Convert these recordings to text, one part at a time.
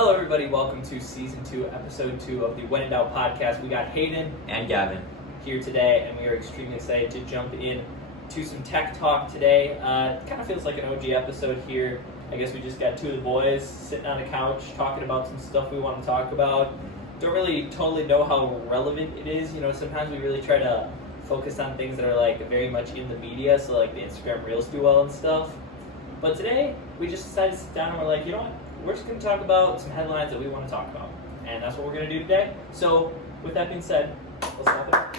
Hello everybody, welcome to Season 2, Episode 2 of the When in Doubt podcast. We got Hayden and Gavin here today, and we are extremely excited to jump in to some tech talk today. It kind of feels like an OG episode here. I guess we just got two of the boys sitting on a couch talking about some stuff we want to talk about. Don't really totally know how relevant it is. You know, sometimes we really try to focus on things that are like very much in the media, so like the Instagram Reels do well and stuff. But today, we just decided to sit down and we're like, you know what? We're just going to talk about some headlines that we want to talk about. And that's what we're going to do today. So, with that being said, let's wrap it up.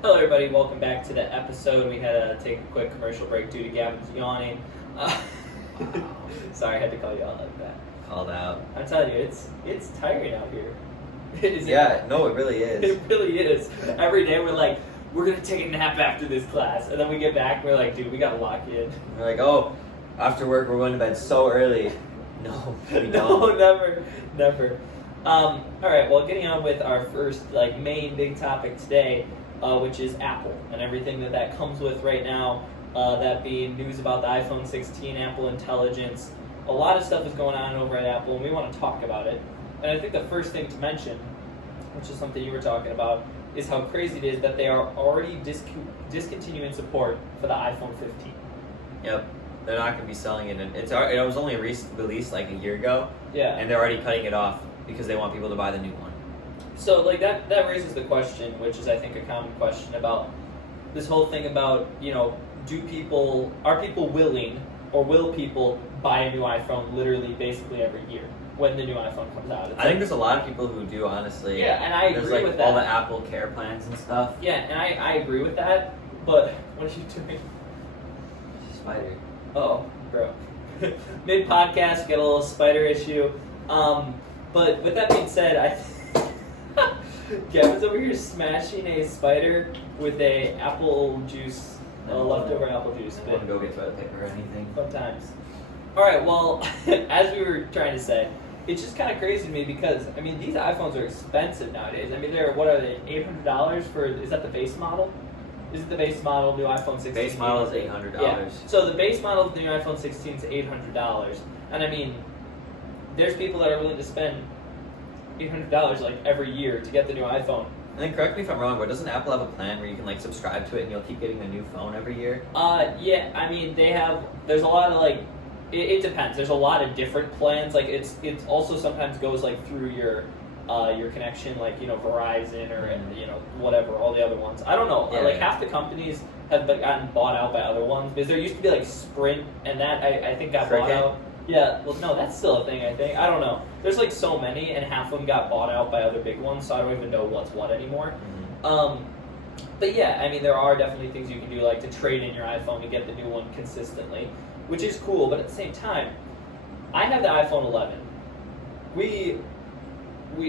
Hello everybody, welcome back to the episode. We had to take a quick commercial break due to Gavin's yawning. Sorry, I had to call you out like that. Called out. I'm telling you, it's tiring out here. No, it really is. It really is. Every day we're like, we're going to take a nap after this class. And then we get back, we're like, dude, we got to lock in. We're like, oh, after work we're going to bed so early. No, we don't. No, never. All right, well, getting on with our first main big topic today, which is Apple and everything that comes with right now. That being news about the iPhone 16, Apple Intelligence. A lot of stuff is going on over at Apple, and we want to talk about it. And I think the first thing to mention, which is something you were talking about, is how crazy it is that they are already discontinuing support for the iPhone 15. Yep, they're not going to be selling it. It was only released like a year ago. Yeah. And they're already cutting it off because they want people to buy the new one. So that raises the question, which is I think a common question about this whole thing about, you know, are people willing or will people buy a new iPhone literally basically every year when the new iPhone comes out? I think there's a lot of people who do, honestly. Yeah, and I agree with that. All the Apple Care plans and stuff. Yeah, and I agree with that, but what are you doing? Spider. Oh, bro. Mid-podcast, get a little spider issue. But with that being said, Gavin's over here smashing a spider with a apple juice, leftover apple juice. I don't want to go get toilet paper or anything. Fun times. All right, well, as we were trying to say, it's just kind of crazy to me because, I mean, these iPhones are expensive nowadays. I mean, what are they, $800 for, is that the base model? Is it the base model, new iPhone 16? Base model is $800. Yeah. So the base model of the new iPhone 16 is $800. And I mean, there's people that are willing to spend $800 every year to get the new iPhone. And then correct me if I'm wrong, but doesn't Apple have a plan where you can subscribe to it and you'll keep getting a new phone every year? Yeah, I mean there's a lot of it depends. There's a lot of different plans. It also sometimes goes through your connection, Verizon or whatever, all the other ones. I don't know. Yeah. Half the companies have gotten bought out by other ones because there used to be Sprint, and that I think got bought out. Yeah, well, no, that's still a thing, I think. I don't know. There's so many, and half of them got bought out by other big ones, so I don't even know what's what anymore. Mm-hmm. But yeah, I mean, there are definitely things you can do, to trade in your iPhone to get the new one consistently, which is cool, but at the same time, I have the iPhone 11.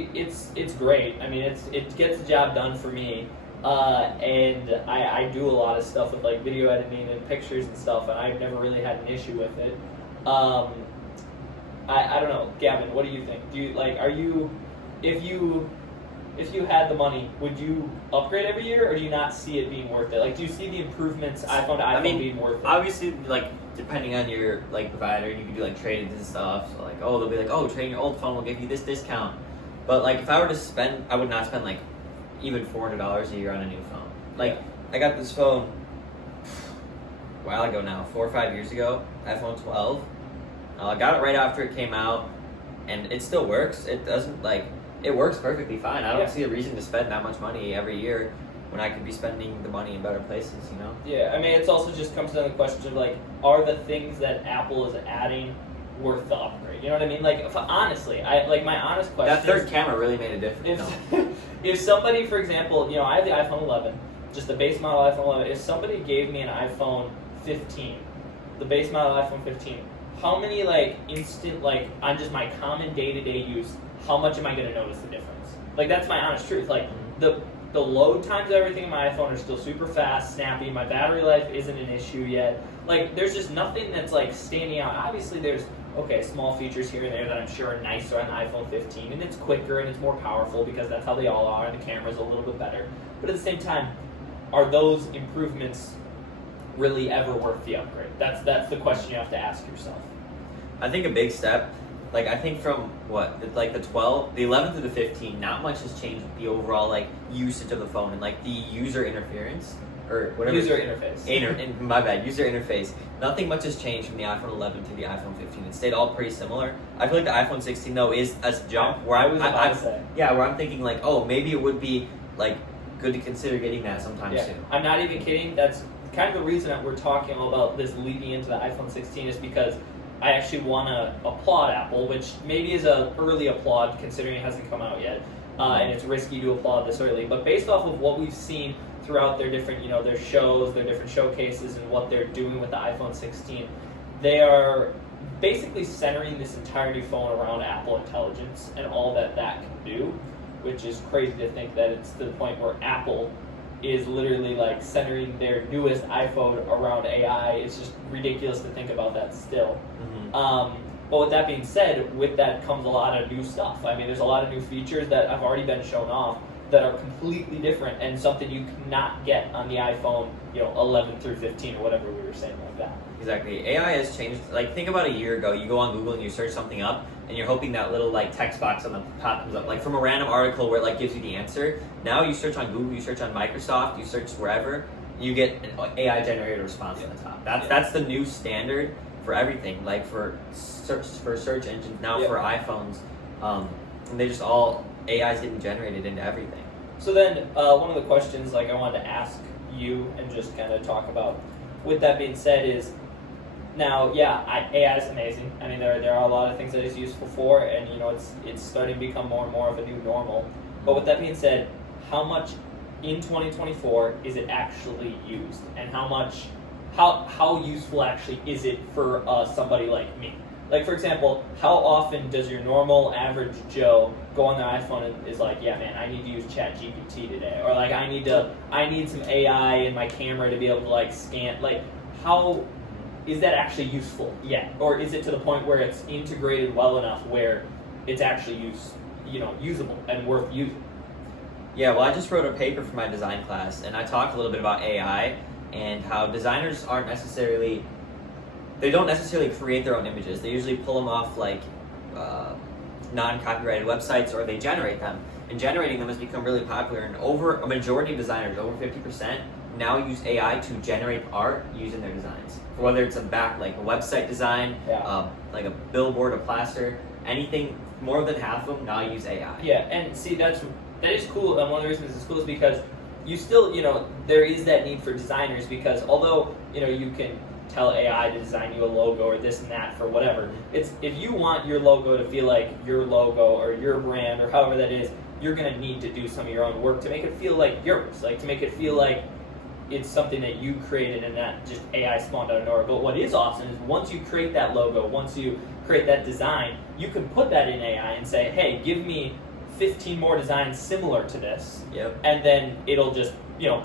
It's great. I mean, it gets the job done for me, and I do a lot of stuff with video editing and pictures and stuff, and I've never really had an issue with it. I don't know, Gavin, what do you think? Do you if you had the money, would you upgrade every year, or do you not see it being worth it? Do you see the improvements iPhone to iPhone being worth it? Obviously, depending on your provider, you can do trade-ins and stuff. So they'll be trade your old phone, we'll give you this discount. But if I were to spend, I would not spend even $400 a year on a new phone. I got this phone a while ago now, 4 or 5 years ago, iPhone 12. I got it right after it came out, and it still works. It doesn't it works perfectly fine. I don't see a reason to spend that much money every year when I could be spending the money in better places, you know? Yeah, I mean, it's also just comes down to the question of are the things that Apple is adding worth the upgrade? You know what I mean? Honestly, my honest question that third camera really made a difference. If somebody, for example, I have the iPhone 11, just the base model iPhone 11. If somebody gave me an iPhone 15, the base model iPhone 15, how many instant on just my common day-to-day use, how much am I going to notice the difference? That's my honest truth. the load times of everything in my iPhone are still super fast, snappy. My battery life isn't an issue yet. Like, there's just nothing that's like standing out. Obviously, there's small features here and there that I'm sure are nicer on the iPhone 15, and it's quicker and it's more powerful because that's how they all are, and the camera's a little bit better. But at the same time, are those improvements really ever worth the upgrade? That's the question you have to ask yourself. I think a big step, like I think from the 12, the 11 to the 15, not much has changed with the overall like usage of the phone and like the user interference or whatever. User interface. My bad. User interface. Nothing much has changed from the iPhone 11 to the iPhone 15. It stayed all pretty similar. I feel like the iPhone 16 though is a jump where I was about to say. Yeah, where I'm thinking like, oh, maybe it would be like good to consider getting that sometime soon. I'm not even kidding. That's kind of the reason that we're talking about this leading into the iPhone 16 is because I actually want to applaud Apple, which maybe is an early applaud considering it hasn't come out yet, and it's risky to applaud this early. But based off of what we've seen throughout their different, their shows, their different showcases, and what they're doing with the iPhone 16, they are basically centering this entire new phone around Apple Intelligence and all that can do, which is crazy to think that it's to the point where Apple is literally like centering their newest iPhone around AI. It's just ridiculous to think about that still. Mm-hmm. But with that being said, with that comes a lot of new stuff. I mean, there's a lot of new features that have already been shown off that are completely different and something you cannot get on the iPhone, 11 through 15 or whatever we were saying like that. Exactly. AI has changed. Like, think about a year ago, you go on Google and you search something up, and you're hoping that little like text box on the top comes up, like from a random article where it like gives you the answer. Now you search on Google, you search on Microsoft, you search wherever, you get an AI generated response on the top. That's the new standard for everything. Like for search engines now for iPhones, and they just all AI is getting generated into everything. So then, one of the questions like I wanted to ask you and just kind of talk about, with that being said, is now, AI is amazing. I mean, there are a lot of things that it's useful for, and it's starting to become more and more of a new normal. But with that being said, how much in 2024 is it actually used, and how useful actually is it for somebody like me? Like, for example, how often does your normal average Joe go on their iPhone and is like, yeah, man, I need to use ChatGPT today, or like I need some AI in my camera to be able to like scan. Like, how is that actually useful yet, or is it to the point where it's integrated well enough where it's actually usable and worth using? Yeah, well, I just wrote a paper for my design class, and I talked a little bit about AI and how designers they don't necessarily create their own images. They usually pull them off like non-copyrighted websites, or they generate them. And generating them has become really popular, and a majority of designers, over 50%, now use AI to generate art using their designs. Whether it's like a website design, like a billboard, a plaster, anything, more than half of them now use AI. Yeah, and see, that is cool. And one of the reasons it's cool is because you still, there is that need for designers, because although, you can tell AI to design you a logo or this and that for whatever, it's if you want your logo to feel like your logo or your brand or however that is, you're going to need to do some of your own work to make it feel like yours, like to make it feel like it's something that you created and not just AI spawned out of nowhere. But what is awesome is once you create that logo, once you create that design, you can put that in AI and say, hey, give me 15 more designs similar to this. Yep. And then it'll just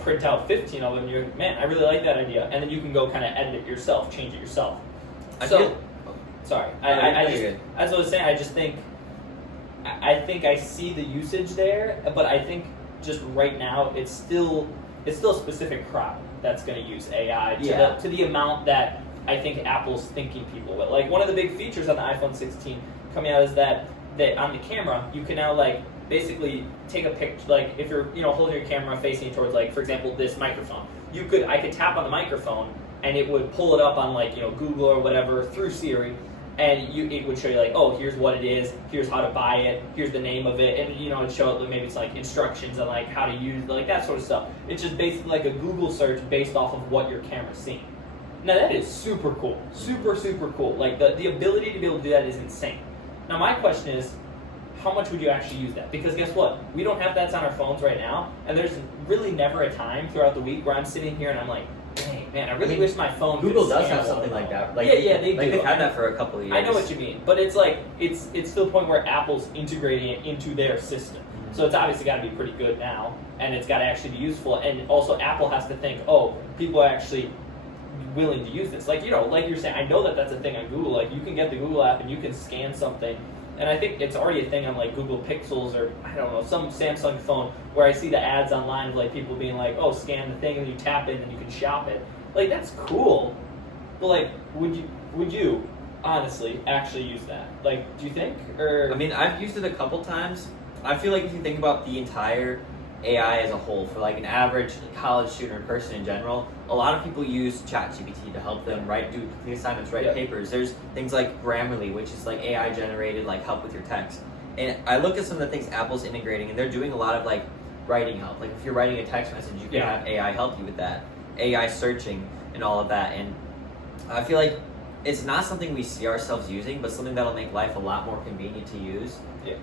print out 15 of them, and you're like, man, I really like that idea. And then you can go kind of edit it yourself, change it yourself. Sorry. As I was saying, I just think, I see the usage there, but I think just right now, it's still a specific crowd that's going to use AI to the amount that I think Apple's thinking people will. Like, one of the big features on the iPhone 16 coming out is that on the camera, you can now, like, basically take a picture, like if you're holding your camera facing towards, like, for example, this microphone, I could tap on the microphone and it would pull it up on like Google or whatever through Siri, and it would show you like, oh, here's what it is, here's how to buy it, here's the name of it, and it'd show it, maybe it's like instructions on like how to use, like that sort of stuff. It's just basically like a Google search based off of what your camera's seeing. Now that is super cool, super cool. Like the ability to be able to do that is insane. Now my question is, how much would you actually use that? Because guess what? We don't have that on our phones right now, and there's really never a time throughout the week where I'm sitting here and I'm like, dang, man, I really wish my phone Google could does scan have all something of like them. that. Like, yeah, they do. They've had that for a couple of years. I know what you mean, but it's like, it's to the point where Apple's integrating it into their system. So it's obviously got to be pretty good now, and it's got to actually be useful. And also, Apple has to think, oh, people are actually willing to use this. Like, you know, like you're saying, I know that that's a thing on Google. Like, you can get the Google app and you can scan something. And I think it's already a thing on, like, Google Pixels or, I don't know, some Samsung phone where I see the ads online of, like, people being like, oh, scan the thing and you tap it and you can shop it. Like, that's cool. But, like, would you honestly actually use that? Like, do you think? Or I mean, I've used it a couple times. I feel like if you think about the entire AI as a whole, for like an average college student or person in general, a lot of people use ChatGPT to help them do complete assignments, write papers. There's things like Grammarly, which is like AI generated, like help with your text. And I look at some of the things Apple's integrating, and they're doing a lot of like writing help. Like if you're writing a text message, you can have AI help you with that, AI searching and all of that. And I feel like it's not something we see ourselves using, but something that'll make life a lot more convenient to use. Yeah.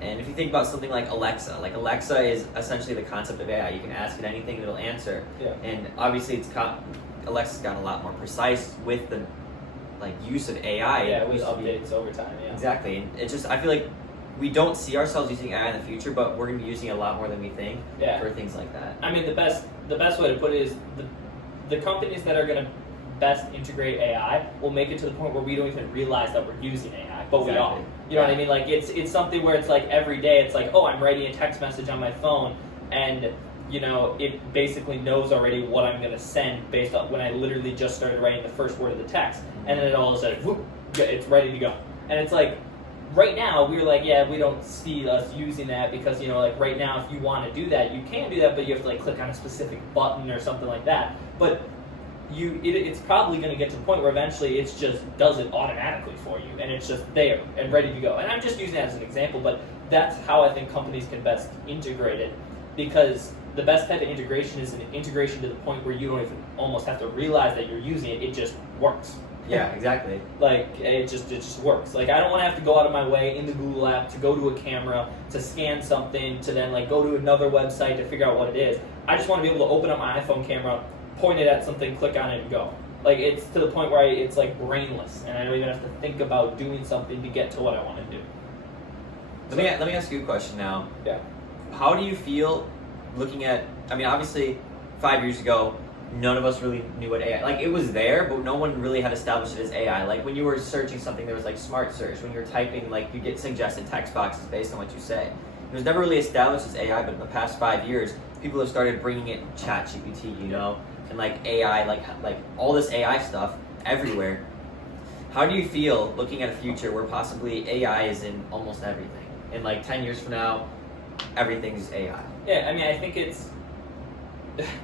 And if you think about something like Alexa is essentially the concept of AI. You can ask it anything and it'll answer. Yeah. And obviously Alexa's gotten a lot more precise with the like use of AI. Yeah, with updates over time, yeah. Exactly. And it's just, I feel like we don't see ourselves using AI in the future, but we're going to be using it a lot more than we think for things like that. I mean, the best way to put it is the companies that are going to best integrate AI will make it to the point where we don't even realize that we're using AI, but we are. You know what I mean? Like it's something where it's like every day it's like, oh, I'm writing a text message on my phone, and you know it basically knows already what I'm going to send based on when I literally just started writing the first word of the text, and then it all of a sudden, whoop, it's ready to go. And it's like, right now we're like, yeah, we don't see us using that because you know, like right now, if you want to do that, you can do that, but you have to like click on a specific button or something like that. But it's probably going to get to the point where eventually it just does it automatically for you, and it's just there and ready to go. And I'm just using that as an example, but that's how I think companies can best integrate it, because the best type of integration is an integration to the point where you don't even almost have to realize that you're using it. It just works. Yeah, exactly. Like it just works. Like I don't want to have to go out of my way in the Google app to go to a camera to scan something to then like go to another website to figure out what it is. I just want to be able to open up my iPhone camera, point it at something, click on it, and go. Like it's to the point where it's like brainless, and I don't even have to think about doing something to get to what I want to do. Let me ask you a question now. Yeah. How do you feel looking at? I mean, obviously, 5 years ago, none of us really knew what AI. Like it was there, but no one really had established it as AI. Like when you were searching something, there was like smart search. When you were typing, like you get suggested text boxes based on what you say. It was never really established as AI, but in the past 5 years, people have started bringing it ChatGPT, you know. And like AI, like all this AI stuff everywhere. How do you feel looking at a future where possibly AI is in almost everything? And like 10 years from now, everything's AI. Yeah, I mean, I think it's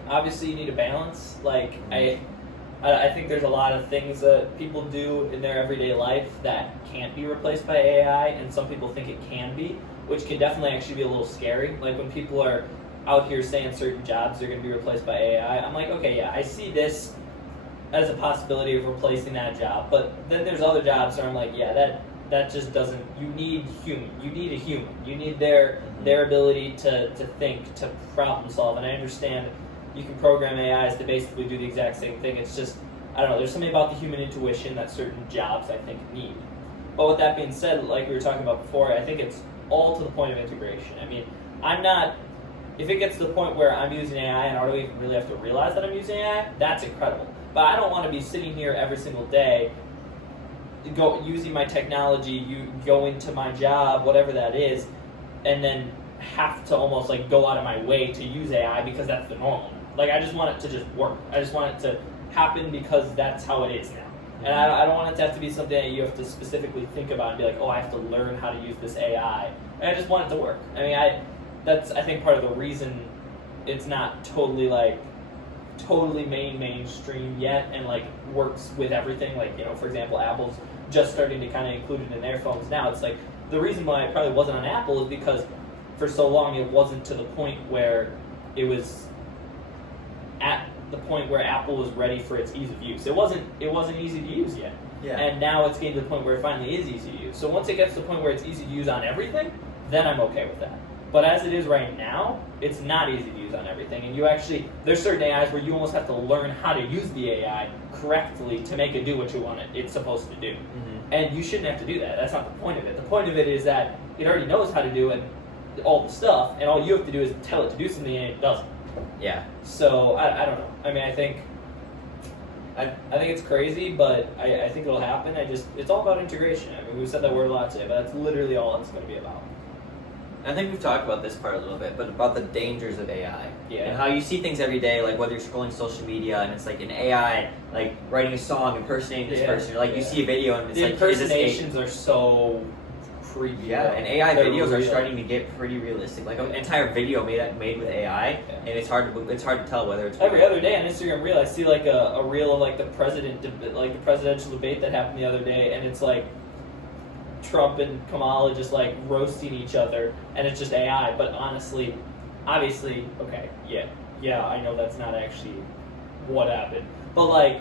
obviously you need a balance. Like I think there's a lot of things that people do in their everyday life that can't be replaced by AI, and some people think it can be, which can definitely actually be a little scary. Like when people are out here saying certain jobs are going to be replaced by AI, I'm like, okay, yeah, I see this as a possibility of replacing that job, but then there's other jobs where I'm like, yeah, that just doesn't. You need a human. You need their ability to think, to problem solve. And I understand you can program AIs to basically do the exact same thing. It's just, I don't know, there's something about the human intuition that certain jobs I think need. But with that being said, like we were talking about before, I think it's all to the point of integration. I mean, if it gets to the point where I'm using AI and I don't even really have to realize that I'm using AI, that's incredible. But I don't want to be sitting here every single day, using my technology, going to my job, whatever that is, and then have to almost like go out of my way to use AI because that's the normal. Like I just want it to just work. I just want it to happen because that's how it is now. And I don't want it to have to be something that you have to specifically think about and be like, oh, I have to learn how to use this AI. And I just want it to work. I mean, that's I think part of the reason it's not totally mainstream yet and like works with everything. Like, you know, for example, Apple's just starting to kind of include it in their phones now. It's like the reason why it probably wasn't on Apple is because for so long it wasn't to the point where it was at the point where Apple was ready for its ease of use. It wasn't easy to use yet. Yeah. And now it's getting to the point where it finally is easy to use. So once it gets to the point where it's easy to use on everything, then I'm okay with that. But as it is right now, it's not easy to use on everything. And there's certain AIs where you almost have to learn how to use the AI correctly to make it do what you want it's supposed to do. And you shouldn't have to do that. That's not the point of it. The point of it is that it already knows how to do it. all the stuff, and all you have to do is tell it to do something, and it doesn't. Yeah. So I don't know. I mean, I think it's crazy, but I think it'll happen. It's all about integration. I mean, we've said that word a lot today, but that's literally all it's going to be about. I think we've talked about this part a little bit, but about the dangers of AI. Yeah. And how you see things every day, like whether you're scrolling social media and it's like an AI, like writing a song, impersonating this person. Like you see a video and it's the like, impersonations are so creepy. Yeah, and AI videos are real. starting to get pretty realistic. Like an entire video made with AI, and it's hard to tell whether it's every real. other day on Instagram Reel. I see like a reel of like the presidential debate that happened the other day, and it's like Trump and Kamala just like roasting each other, and it's just AI. But honestly, obviously, okay, yeah, I know that's not actually what happened. But like,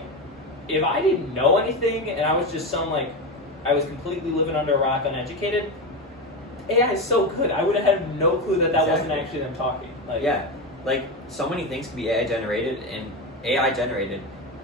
if I didn't know anything and I was just I was completely living under a rock, uneducated, AI is so good. I would have had no clue that wasn't actually them talking. Like, yeah, like so many things can be AI generated,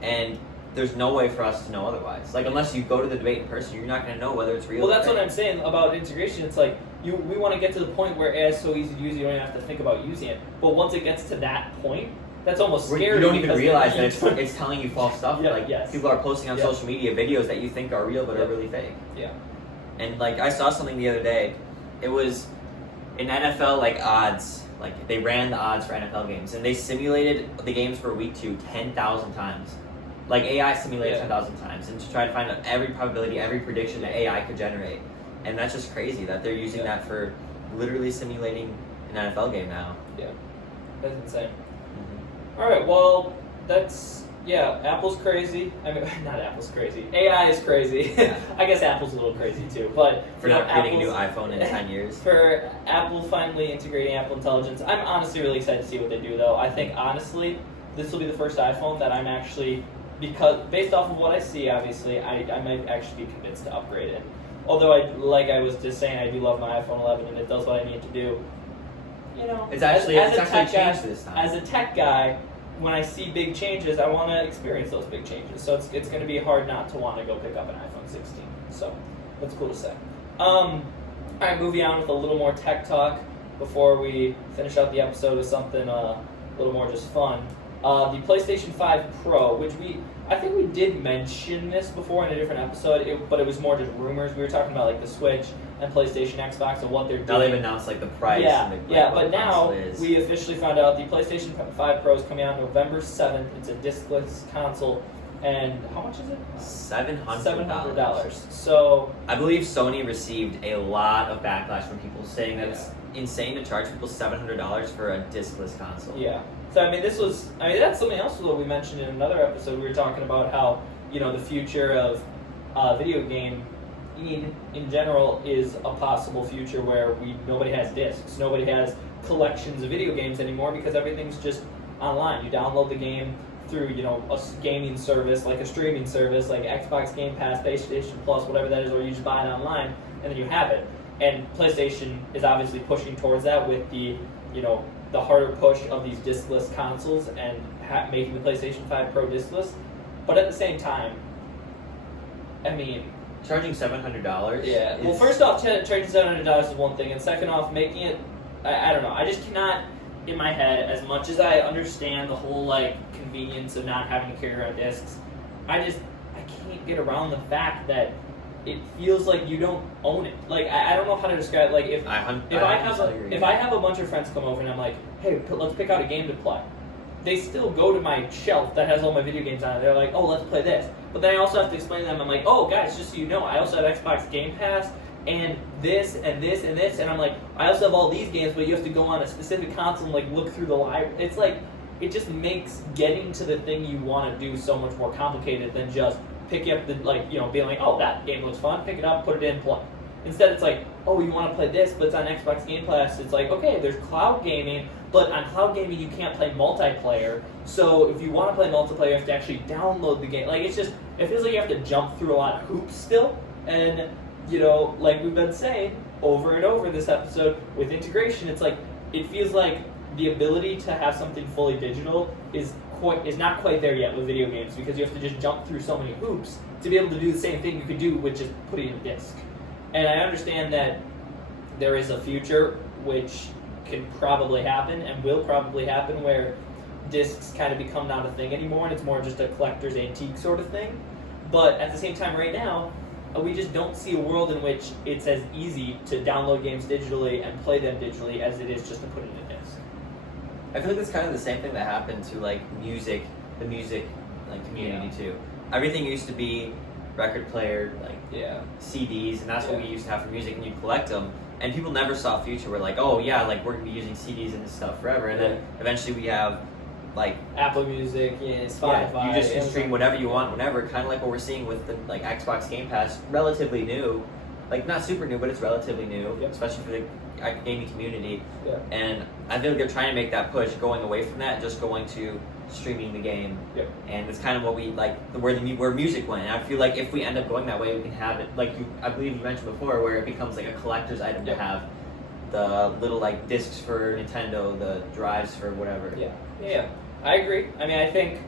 and there's no way for us to know otherwise. Like unless you go to the debate in person, you're not going to know whether it's real. Well, or that's fake. what I'm saying about integration. It's like we want to get to the point where AI is so easy to use, you don't even have to think about using it. But once it gets to that point, that's almost scary. You don't even because realize that it's telling you false stuff. Yeah, like yes. people are posting on social media videos that you think are real but are really fake. Yeah. And like I saw something the other day, it was an NFL like odds. Like they ran the odds for NFL games and they simulated the games for week 2 10,000 times. Like AI simulated 10,000 times, and to try to find out every probability, every prediction that AI could generate. And that's just crazy that they're using that for literally simulating an NFL game now. Yeah. That's insane. Mm-hmm. All right, well, Apple's crazy. I mean, not Apple's crazy. AI is crazy. Yeah. I guess Apple's a little crazy too, but For not getting a new iPhone in 10 years. For Apple finally integrating Apple Intelligence, I'm honestly really excited to see what they do, though. I think, honestly, this will be the first iPhone that I'm actually, because based off of what I see, obviously, I might actually be convinced to upgrade it. Although, like I was just saying, I do love my iPhone 11, and it does what I need to do. You know, It's actually changed this time. As a tech guy, when I see big changes, I want to experience those big changes. So it's going to be hard not to want to go pick up an iPhone 16. So that's cool to say. All right, moving on with a little more tech talk before we finish out the episode with something a little more just fun. The PlayStation 5 Pro, which I think we did mention this before in a different episode, but it was more just rumors. We were talking about like the Switch and PlayStation, Xbox, and what they're doing. Now they've announced like the price. Yeah, and but now we officially found out the PlayStation 5 Pro is coming out November 7th. It's a discless console, and how much is it? $700. So I believe Sony received a lot of backlash from people saying that it's insane to charge people $700 for a discless console. Yeah. So that's something else that we mentioned in another episode. We were talking about how the future of video game in general is a possible future where nobody has discs, nobody has collections of video games anymore because everything's just online. You download the game through a gaming service, like a streaming service, like Xbox Game Pass, PlayStation Plus, whatever that is, or you just buy it online and then you have it. And PlayStation is obviously pushing towards that with the harder push of these discless consoles and making the PlayStation 5 Pro discless. But at the same time, I mean, charging $700. Yeah. Well, first off, charging $700 is one thing, and second off, making it, I don't know. I just cannot, in my head, as much as I understand the whole like convenience of not having to carry around discs, I can't get around the fact that it feels like you don't own it. Like I don't know how to describe it. Like if I have a bunch of friends come over and I'm like, hey, let's pick out a game to play. They still go to my shelf that has all my video games on it. They're like, oh, let's play this. But then I also have to explain to them, I'm like, oh, guys, just so you know, I also have Xbox Game Pass and this and this and this. And I'm like, I also have all these games, but you have to go on a specific console and like look through the library. It's like, it just makes getting to the thing you want to do so much more complicated than just picking up being like, oh, that game looks fun, pick it up, put it in, play. Instead, it's like, oh, you want to play this, but it's on Xbox Game Pass. It's like, okay, there's cloud gaming, but on cloud gaming you can't play multiplayer. So if you want to play multiplayer, you have to actually download the game. Like it feels like you have to jump through a lot of hoops still. And like we've been saying over and over this episode with integration, it's like it feels like the ability to have something fully digital is not quite there yet with video games because you have to just jump through so many hoops to be able to do the same thing you could do with just putting in a disc. And I understand that there is a future which can probably happen and will probably happen, where discs kind of become not a thing anymore, and it's more just a collector's antique sort of thing. But at the same time, right now, we just don't see a world in which it's as easy to download games digitally and play them digitally as it is just to put it in a disc. I feel like it's kind of the same thing that happened to like music, the music like community too. Everything used to be record player, like CDs, and that's what we used to have for music, and you collect them. And people never saw a future where like, oh yeah, like we're gonna be using CDs and this stuff forever. And then eventually we have like Apple Music, Spotify. You just can stream whatever you want, whenever. Kind of like what we're seeing with the like Xbox Game Pass, relatively new, like not super new, but it's relatively new, especially for the gaming community. And I feel like they're trying to make that push, going away from that, just going to streaming the game. And it's kind of what we like, where music went. And I feel like if we end up going that way, we can have it like I believe you mentioned before, where it becomes like a collector's item to have the little like discs for Nintendo, the drives for whatever. Yeah, I agree. I mean, I think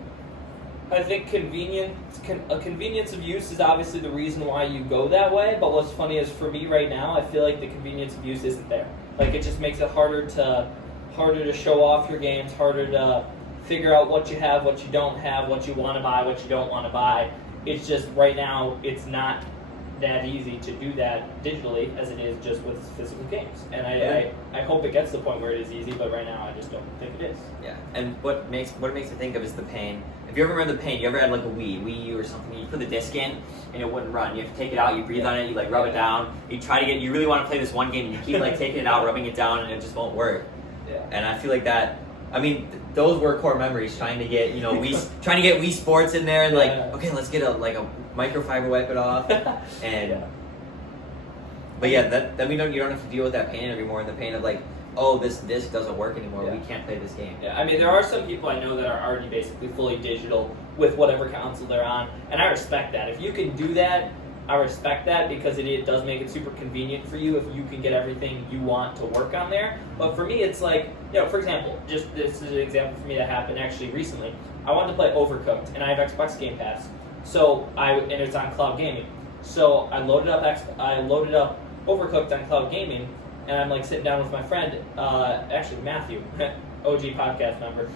convenience of use is obviously the reason why you go that way. But what's funny is, for me right now, I feel like the convenience of use isn't there. Like, it just makes it harder to show off your games, harder to figure out what you have, what you don't have, what you want to buy, what you don't want to buy. It's just right now, it's not that easy to do that digitally as it is just with physical games. And I hope it gets to the point where it is easy, but right now I just don't think it is. Yeah, and what it makes me think of is the pain. If you ever remember the pain, you ever had like a Wii U or something, you put the disc in and it wouldn't run. You have to take it out, you breathe on it, you like rub it down, you really want to play this one game, and you keep like taking it out, rubbing it down, and it just won't work. And I feel like that, I mean, those were core memories, trying to get, trying to get Wii Sports in there, and like, okay, let's get a microfiber, wipe it off, and but then you don't have to deal with that pain anymore, and the pain of like, oh, this disc doesn't work anymore, we can't play this game. I mean, there are some people I know that are already basically fully digital with whatever console they're on, and I respect that. If you can do that, I respect that, because it does make it super convenient for you if you can get everything you want to work on there. But for me, it's like, for example, just this is an example for me that happened actually recently. I wanted to play Overcooked, and I have Xbox Game Pass, and it's on cloud gaming. So I loaded up Overcooked on cloud gaming, and I'm like sitting down with my friend, actually Matthew, OG podcast member.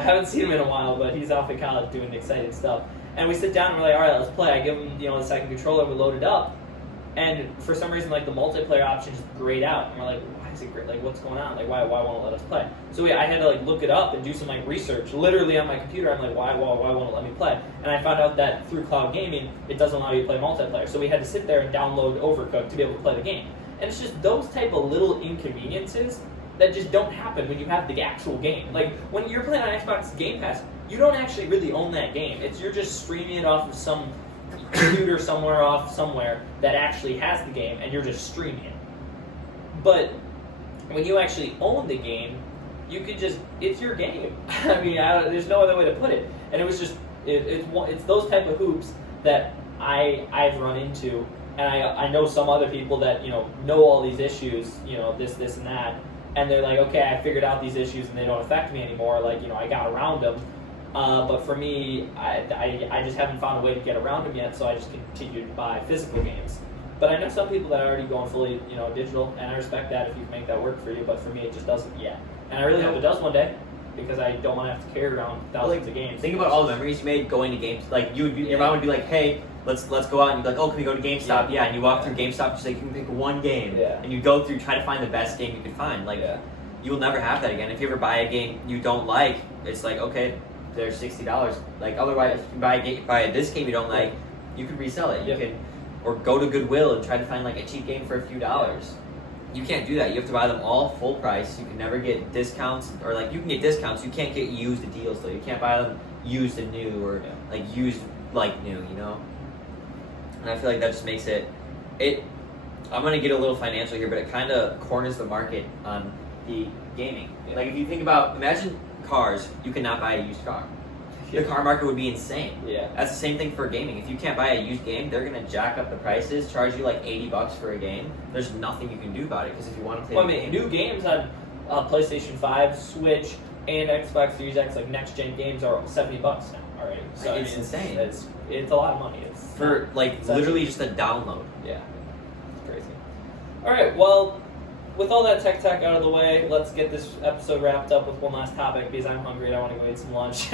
Haven't seen him in a while, but he's off at college doing exciting stuff. And we sit down and we're like, all right, let's play. I give him, the second controller, we load it up. And for some reason, like, the multiplayer option just grayed out. And we're like, why is it great? Like, what's going on? Like, why won't it let us play? So I had to, like, look it up and do some, like, research. Literally on my computer, I'm like, why won't it let me play? And I found out that through cloud gaming, it doesn't allow you to play multiplayer. So we had to sit there and download Overcooked to be able to play the game. And it's just those type of little inconveniences that just don't happen when you have the actual game. Like, when you're playing on Xbox Game Pass, you don't actually really own that game. You're just streaming it off of some computer somewhere that actually has the game, and you're just streaming it. But when you actually own the game, you can it's your game. I mean, there's no other way to put it. And it was just, it's those type of hoops that I've run into, and I know some other people that, know all these issues, this and that, and they're like, okay, I figured out these issues and they don't affect me anymore, like, I got around them. But for me, I just haven't found a way to get around them yet, so I just continue to buy physical games. But I know some people that are already going fully, digital, and I respect that if you can make that work for you, but for me, it just doesn't yet. And I really hope it does one day, because I don't want to have to carry around thousands of games. Think about all the memories you made going to games. Like, your mom would be like, hey, let's go out, and you'd be like, oh, can we go to GameStop? Yeah, and you walk through GameStop, and she's like, you can pick one game. And you go through, try to find the best game you can find. Like, you will never have that again. If you ever buy a game you don't like, it's like, okay, they're $60. Like, otherwise, if you buy this game you don't like, you can resell it. You can, or go to Goodwill and try to find like a cheap game for a few dollars. You can't do that. You have to buy them all full price. You can never get discounts, or like you can get discounts. You can't get used deals though. You can't buy them used and new, or like used like new. And I feel like that just makes it. I'm gonna get a little financial here, but it kind of corners the market on the gaming. Like, if you think about, imagine cars, you cannot buy a used car. The car market would be insane. That's the same thing for gaming. If you can't buy a used game, they're gonna jack up the prices, charge you like $80 for a game. There's nothing you can do about it, because if you want to play new games on PlayStation 5, Switch, and Xbox Series X, like next gen games, are $70 now already. So it's insane. It's a lot of money. It's for like literally just a download. Yeah, it's crazy. All right, well, with all that tech talk out of the way, let's get this episode wrapped up with one last topic because I'm hungry and I want to go eat some lunch.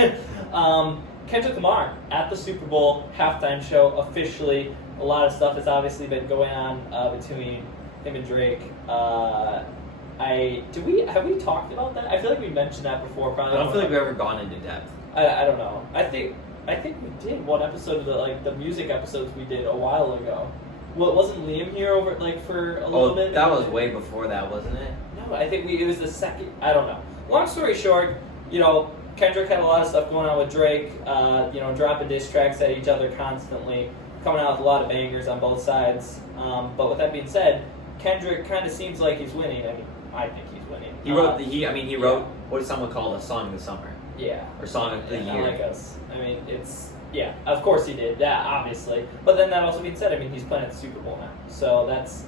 Kendrick Lamar at the Super Bowl halftime show officially. A lot of stuff has obviously been going on between him and Drake. Have we talked about that? I feel like we mentioned that before. Probably. I don't feel like we've ever gone into depth. I don't know. I think we did one episode of the music episodes we did a while ago. Well, wasn't Liam here for a little bit? That was way before that, wasn't it? No, I think it was the second. I don't know. Long story short, Kendrick had a lot of stuff going on with Drake. Dropping diss tracks at each other constantly, coming out with a lot of bangers on both sides. But with that being said, Kendrick kind of seems like he's winning. I mean, I think he's winning. He wrote what some would call a song of the summer. Yeah. Or song of the year. Like us. I mean, yeah, of course he did. Yeah, obviously. But then that also being said, I mean, he's playing at the Super Bowl now. So that's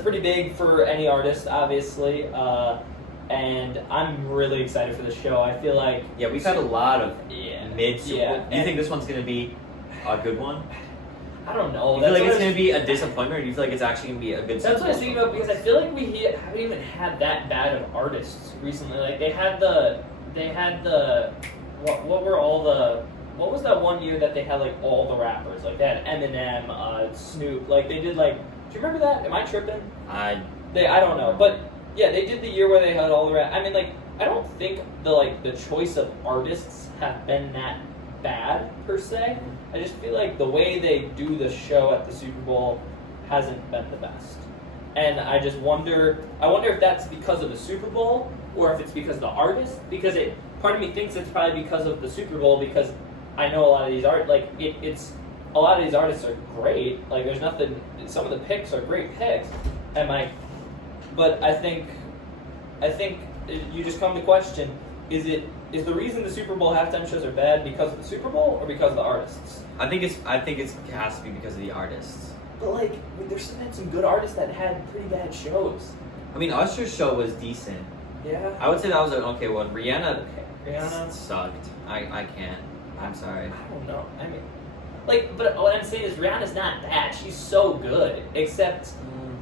pretty big for any artist, obviously. And I'm really excited for the show. I feel like... Yeah, we've had a lot of mid... Yeah. Do you think this one's going to be a good one? I don't know. Do you feel like it's going to be a disappointment, or do you feel like it's actually going to be a good... That's what I was thinking about, because I feel like we haven't even had that bad of artists recently. Like, they had the... What were all the... What was that one year that they had, all the rappers? Like, they had Eminem, Snoop. Like, they did, do you remember that? Am I tripping? I don't know. But, yeah, they did the year where they had all the rap. I mean, I don't think the choice of artists have been that bad, per se. I just feel like the way they do the show at the Super Bowl hasn't been the best. And I just wonder... I wonder if that's because of the Super Bowl, or if it's because of the artist. Because part of me thinks it's probably because of the Super Bowl, because I know a lot of these it's a lot of these artists are great. There's nothing. Some of the picks are great picks, but I think you just come to question: is the reason the Super Bowl halftime shows are bad because of the Super Bowl or because of the artists? I think it has to be because of the artists. But there's been some good artists that had pretty bad shows. I mean, Usher's show was decent. Yeah. I would say that was an okay one. Rihanna sucked. I can't. I'm sorry. I don't know. I mean, but what I'm saying is Rihanna's not bad. She's so good. Except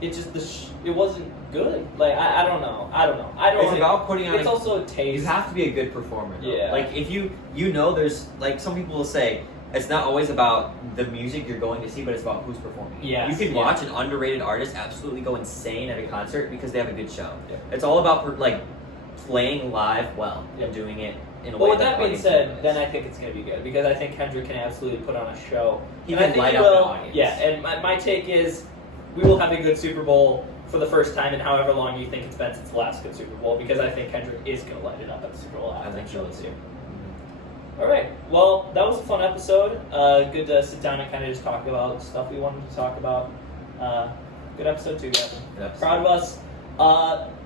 it just it wasn't good. I don't know. It's about putting on. It's also a taste. You have to be a good performer. Though. Yeah. If there's some people will say it's not always about the music you're going to see, but it's about who's performing. Yeah. You can watch an underrated artist absolutely go insane at a concert because they have a good show. Yeah. It's all about playing live well and doing it. Well, with that being said, then I think it's going to be good because I think Kendrick can absolutely put on a show. He can light up an audience. Yeah, and my take is we will have a good Super Bowl for the first time in however long you think it's been since the last good Super Bowl because I think Kendrick is going to light it up at the Super Bowl. I think so too. All right. Well, that was a fun episode. Good to sit down and kind of just talk about stuff we wanted to talk about. Good episode too, guys. Proud of us.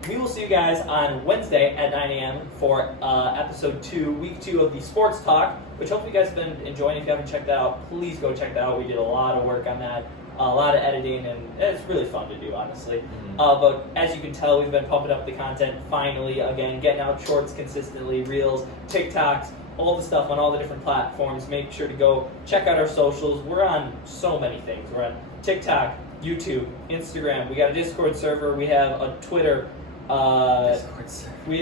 We will see you guys on Wednesday at 9 a.m. for episode 2, week 2 of the Sports Talk, which hopefully you guys have been enjoying. If you haven't checked that out, please go check that out. We did a lot of work on that, a lot of editing, and it's really fun to do, honestly. Mm-hmm. But as you can tell, we've been pumping up the content finally, again, getting out shorts consistently, reels, TikToks, all the stuff on all the different platforms. Make sure to go check out our socials. We're on so many things. We're on TikTok, YouTube, Instagram. We got a Discord server. We have a Twitter. Discord server. We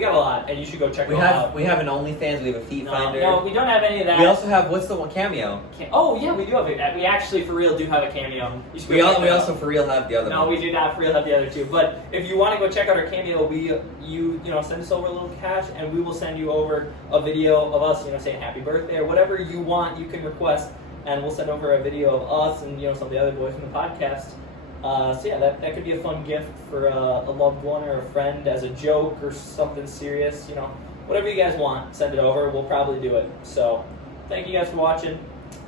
got a lot, and you should go check it out. We have an OnlyFans. We have a feed finder. No, we don't have any of that. We also have what's the one Cameo? Oh yeah, we do have it. We actually for real do have a Cameo. We also for real have the other. No, one. we do not for real have the other two. But if you want to go check out our Cameo, you send us over a little cash, and we will send you over a video of us, saying happy birthday or whatever you want. You can request, and we'll send over a video of us and some of the other boys from the podcast. So yeah, that could be a fun gift for a loved one or a friend as a joke or something serious. Whatever you guys want, send it over. We'll probably do it. So thank you guys for watching.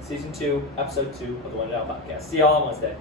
Season 2, Episode 2 of the One It Out Podcast. See y'all on Wednesday.